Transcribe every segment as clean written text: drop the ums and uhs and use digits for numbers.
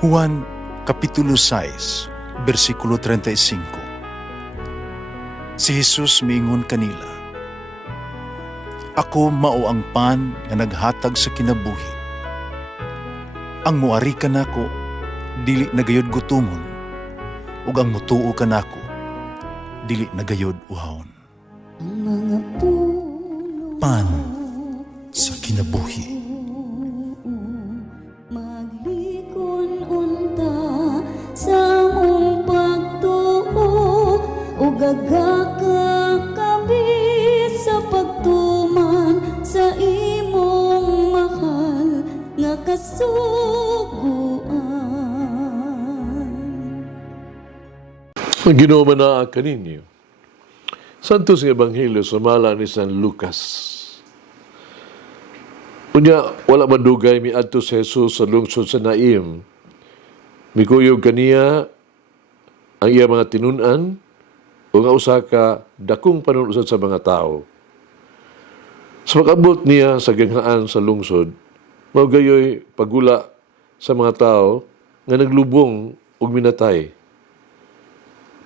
Juan Kapitulo 6, versikulo 35. Si Jesus miingon kanila, "Ako mao ang pan nga naghatag sa kinabuhi. Ang muari kanako dili nagayod gutomon, ug ang mutuo kanako dili nagayod uhawon." Ang mga puno Pan sa kinabuhi. maglikon unta sa mong pagtuo ug gagaka kami sa pagtuman sa imong mahal nga kasuguan. Ang Ginoo manaa kaninyo. Santos nga Ebanghelyo sumala ni San Lucas. Unya, wala madugay miadto si Jesus sa lungsod sa Naim. Mikuyog kaniya ang iya mga tinunan o nga usa ka dakong panunusad sa mga tao. Sa pag-abot niya sa ganghaan sa lungsod, maugayoy pagula sa mga tao nga naglubong ug minatay.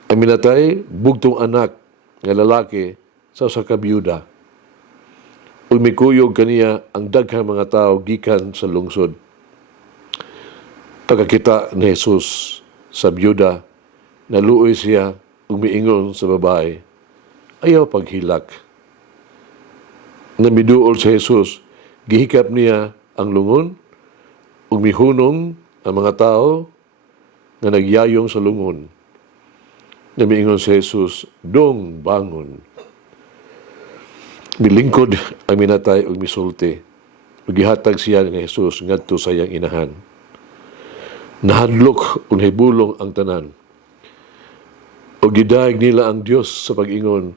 Ang minatay, bugtong anak nga lalaki sa usa ka byuda. Ug mikuyog kaniya ang daghang mga tao gikan sa lungsod. Pagkakita ni Jesus sa byuda, naluoy siya ug miingon sa babae, ayaw paghilak. Namiduol si Jesus, gihikap niya ang lungon ug mihunong ang mga tao nga nagyayong sa lungon. Namiingon si Jesus, "Dong, bangon." Milingkod ang minatay ug misulti. Ug gihatag siya ni Jesus ngadto sa iyang inahan. Nahadlok ug nahibulong ang tanan. Ug gidaig nila ang Dios sa pag-ingon,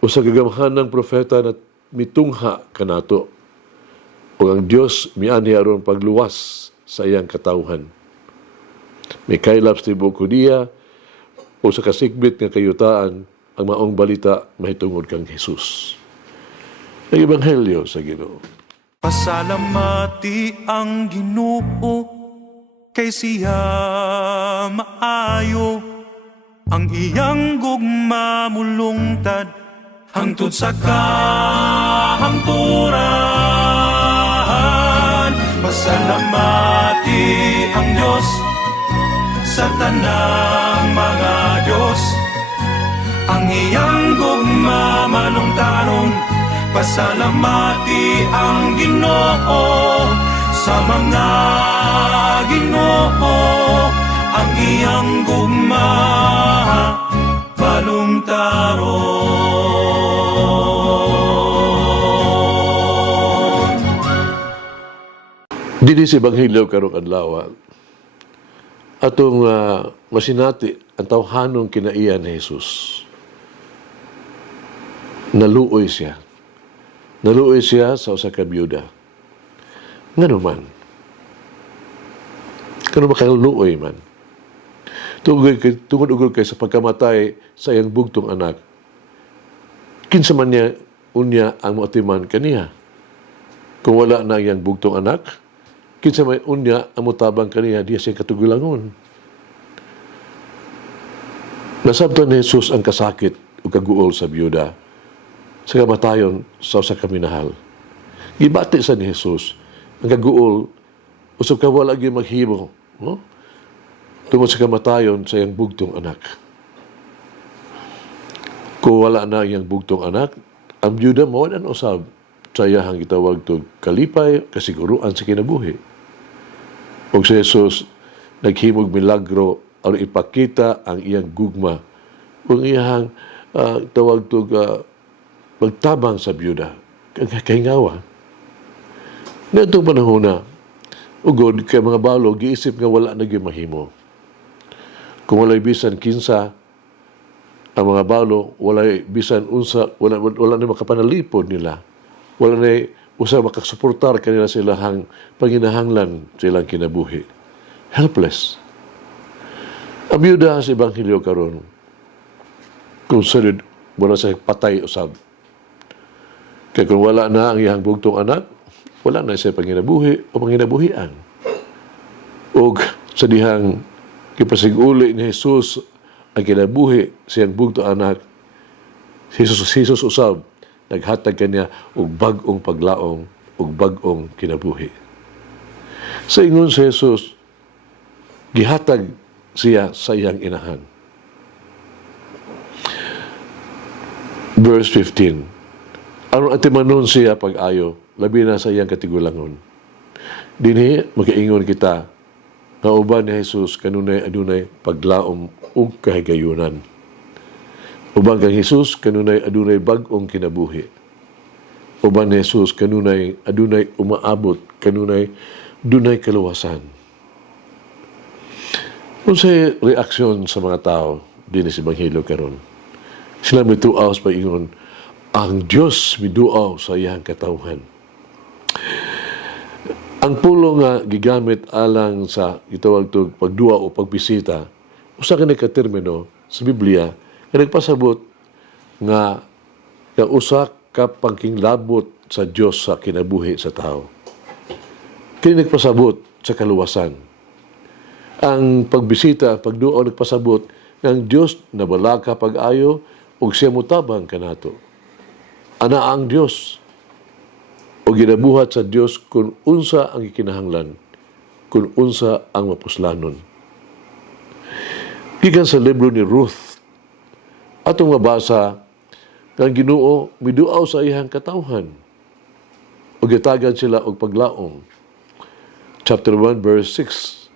usa ka gamhanang propeta na mitungha kanato. Ug ang Dios miani aron pagluwas sa iyang katawhan. Mikaylap sa tibuok Judea, o sa kasikbit nga kayutaan ang maong balita mahitungod kang Jesus. Ang Ebanghelyo sa Ginoo. Pasalamati ang Ginoo kay siya maayo, ang iyang gugma mulungtad hangtod sa kahangturan. Pasalamati ang Diyos sa tanang mga Diyos, ang iyang gugma malungtaron. Pasalamati ang Ginoo sa mga Ginoo, ang iyang gugma malungtaron. Dili sa Ebanghelyo karong adlaw atong masinati ang tawhanong kinaiya ni Jesus. Naluoy siya. Naluoy siya sa usa ka byuda. Ngano man? Kano makaluoy man? Tungod ugol kay sa pagkamatay sa iyang bugtong anak. Kinsa man niya unya ang moatiman kaniya. Kung wala na iyang bugtong anak, kinsa may unya ang mutabang kaniya diya siyang katugulangon. Nasabtan ni Jesus ang kasakit o kaguol sa byuda sa kamatayon sa usa ka minahal. Gibati sa ni Jesus ang kaguol usab ka wala gyud maghimo, no? Tungod sa kamatayon sa iyang bugtong anak. Kung wala na iyang bugtong anak, ang byuda mawalan usab sa iyang gitawag to kalipay, kasiguruan sa kinabuhi. Ug si Jesus naghimog milagro aron ipakita ang iyang gugma ug iyang tawag to pagtabang sa byuda kahingawa. Ngadtong panahon na ugod kay mga balo giisip nga wala na gyud mahimo. Kung walay bisan kinsa ang mga balo, walay bisan unsa, wala na makapanalipod nila. Wala na usa makasuportar kanila silahang panginahanglan sa ilang kinabuhi. Helpless. Ang byuda sa Ebanghelyo karon considered wala sa patay usab. Kaya kung wala na ang iyang bugtong anak, wala na siya panginabuhi o panginabuhian. O sa dihang kipasiguli ni Jesus ang kinabuhi siyang bugto anak, Jesus usab naghatag kaniya og bag-ong paglaom ug bag-ong kinabuhi. Sa ingon si Jesus, gihatag siya sa iyang inahan. Verse 15. Aron atimanon siya pag-ayo, labi na sa iyang katigulangon. Dinhi makaingon kita nga uban ni Jesus kanunay adunay paglaom ug kahigayunan. Uban kang Jesus kanunay adunay bag-ong kinabuhi. Uban ni Jesus kanunay adunay umaabot, kanunay dunay kaluwasan. Unsay reaksyon sa mga tao dinhi sa Ebanghelyo karon? Sila mituaw sa pag-ingon, ang Dios miduaw sa iyang katawhan. Ang pulo nga gigamit alang sa gitawag tog pagduwa o pagbisita, usa ka termino sa Biblia nga nagpasabot nga usa ka pangkinglabot sa Dios sa kinabuhi sa tao. Kini nagpasabot sa kaluwasan. Ang pagbisita, pagduwa nagpasabot nga ang Dios nabalaka pag-ayo ug siya mutabang kanato. Ana ang Dios o ginabuhat sa Dios kung unsa ang ikinahanglan, kung unsa ang mapuslanon. Gikan sa libro ni Ruth, atong mabasa nga ang Ginoo miduaw sa iyang katawhan o gitagan sila og paglaom. Chapter 1 verse 6.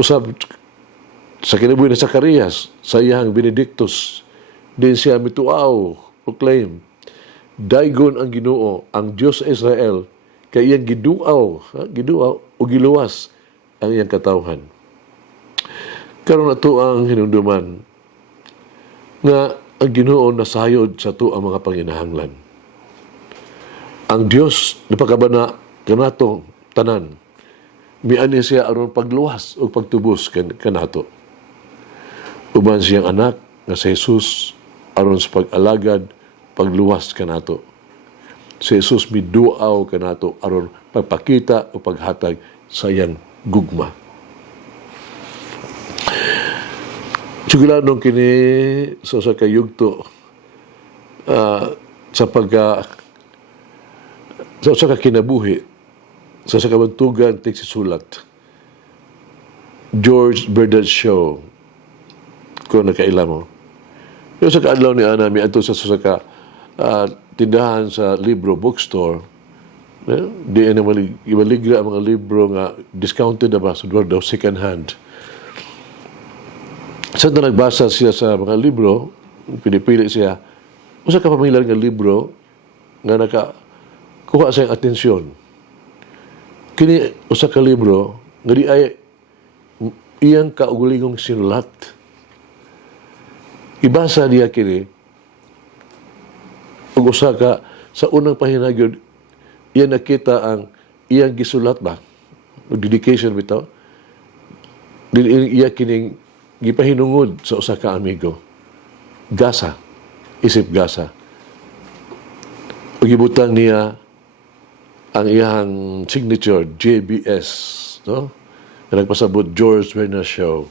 Usab sa kinabuhi ni Zacarias sa iyang Benedictus, din siya mituaw, proclaim, daygon ang Ginoo, ang Dios sa Israel, kay iyang giduaw o giluwas ang iyang katawhan. Karon ato ang hinumduman nga ang Ginoo nasayod sa ato ang mga panginahanglan. Ang Dios napakabana kanato tanan. Miani siya aron pagluwas o pagtubos kanato. Uban siyang anak nga si Jesus aron sa pag-alagad, pagluwas kanato. Si Jesus miduaw kanato aron pagpakita o paghatag sa iyang gugma. Siguladong kini sa usa ka yugto sa usa ka kinabuhi sa usa ka bantugan tigsusulat. George Bernard Shaw, kung nakailam mo. Yung sa kaadlaw ni Ana, may ato sa ka tindahan sa libro, bookstore, di na ibaligra ang mga libro nga discounted na ba sa daw second hand. Sa na nagbasa siya sa mga libro, pinipili siya, usa ka pamilyar nga libro nga nakakuha sa iyang atensyon. Kini usa ka libro nga di ay iyang kaugulingong sinulat. Ibasa niya kini ug usa ka sa unang pahina gyud iya nakita ang iyang gisulat ba o dedication bitaw iya kining gipahinungod sa usa ka amigo gasa isip gasa ug gibutang niya ang iyang signature JBS no nagpasabot George Bernard Shaw.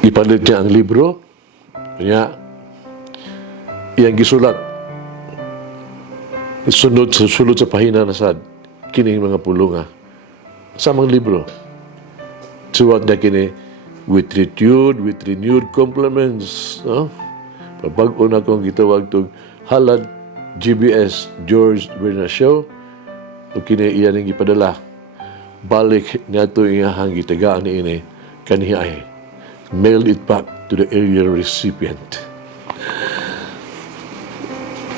Ipalit niya ang libro, niya, iyang gisulat. Sunod sa pahina na sad, kining mga pulunga. Samang libro. Suwat na kini, with renewed compliments. No? Pabag-o na kong gitawag itong halad GBS, George Bernard Shaw, o kini iyan ang ipadala. Balik na ito iyahang gitagaan ni ini, kaniya ay mailed it back to the earlier recipient.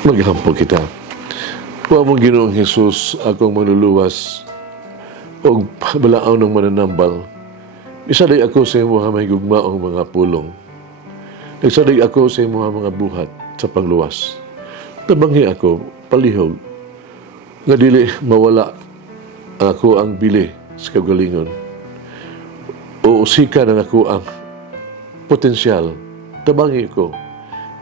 Maghampol kita. Huwag mong Ginoong Jesus akong manluluwas o balaaw ng mananambal. Isaday ako sa imo may gugmaong mga pulong. Nagsaday ako sa imo mga buhat sa pangluwas. Tabanghi ako, palihog, nga dili mawala ako ang bili sa kagalingon. O usika ng ako ang potensyal, tabangi ko,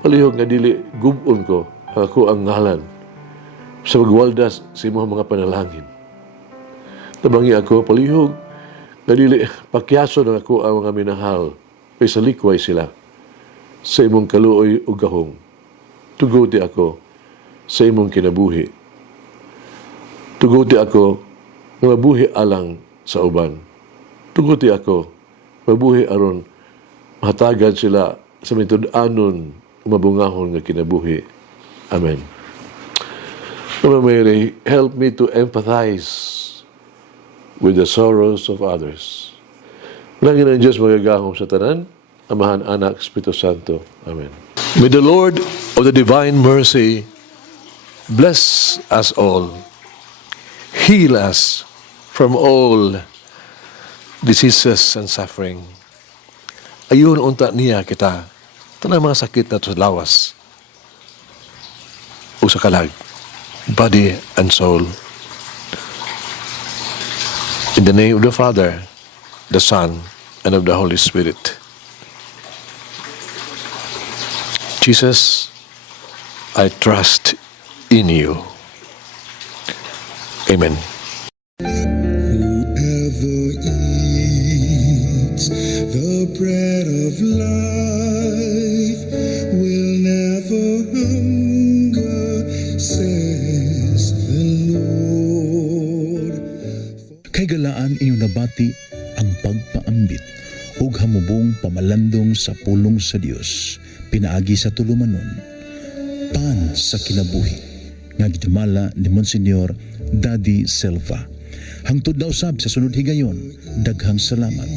palihog nga dili gubon ko, ako ang ngalan sa magwaldas sa imong mga panalangin. Nabangi ako palihog, nga dili pakyaso na ako ang mga minahal, kay sa likway sila. Sa imong kaluoy ug gahong, tuguti ako sa imong kinabuhi. Tuguti ako nga mabuhi alang sa uban. Tuguti ako mabuhi aron mahatagan sila sa mitud-anon mabungahon nga kinabuhi. Amen. Mama Mary, help me to empathize with the sorrows of others. Nangin ang Diyos magagahom sa tanan, Amahan, Anak, Espiritu Santo. Amen. May the Lord of the divine mercy bless us all, heal us from all diseases and suffering. Ayun unta niya kita, tanang mga sakit na sa lawas o sa kalag, body and soul. In the name of the Father, the Son, and of the Holy Spirit. Jesus, I trust in you. Amen. Whoever eats the bread of life will never hunger, says the Lord. Kay galaan inyong nabati ang pagpaambit ug hamubong pamalandong sa pulong sa Dios pinaagi sa tulumanon pan sa kinabuhi nga gidumala ni Monsignor Daddy Silva. Hangtod na usab sa sunod higayon, daghang salamat.